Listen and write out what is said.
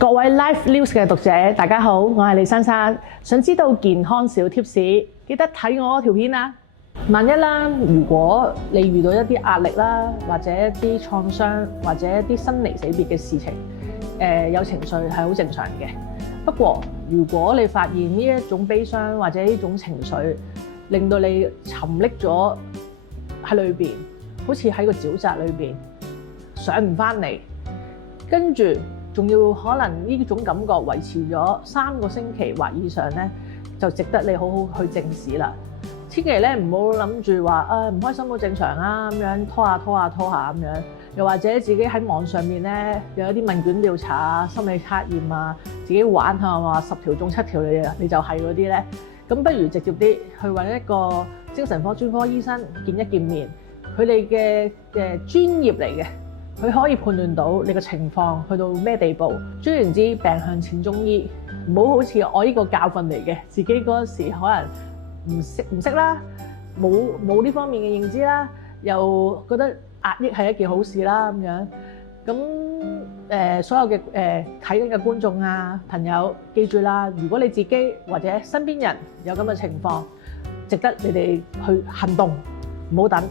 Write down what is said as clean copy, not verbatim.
各位 Life News 嘅讀者，大家好，我係李珊珊。想知道健康小貼士，記得睇我條片啊！萬一啦，如果你遇到一啲壓力啦，或者一啲創傷，或者一啲生離死別嘅事情，有情緒係好正常嘅。不過，如果你發現呢一種悲傷或者呢種情緒令到你沉溺咗喺裏邊，好似喺個沼澤裏邊上唔翻嚟，跟住仲要可能呢種感覺維持咗3個星期或以上咧，就值得你好好去正視啦。千祈咧唔好諗住話唔開心好正常啊，咁樣拖下咁樣，又或者自己喺網上面咧有一啲問卷調查啊、心理測驗啊，自己玩下話10條中7條你就係嗰啲咧，咁不如直接啲去揾一個精神科專科醫生見一見面，佢哋嘅專業嚟嘅，佢可以判斷到你嘅情況去到咩地步。總言之，病向淺中醫，唔好好似我呢個教訓嚟嘅，自己嗰時可能唔識啦，冇呢方面嘅認知啦，又覺得壓抑係一件好事啦咁樣。咁所有嘅睇緊嘅觀眾啊朋友，記住啦，如果你自己或者身邊人有咁嘅情況，值得你哋去行動，唔好等。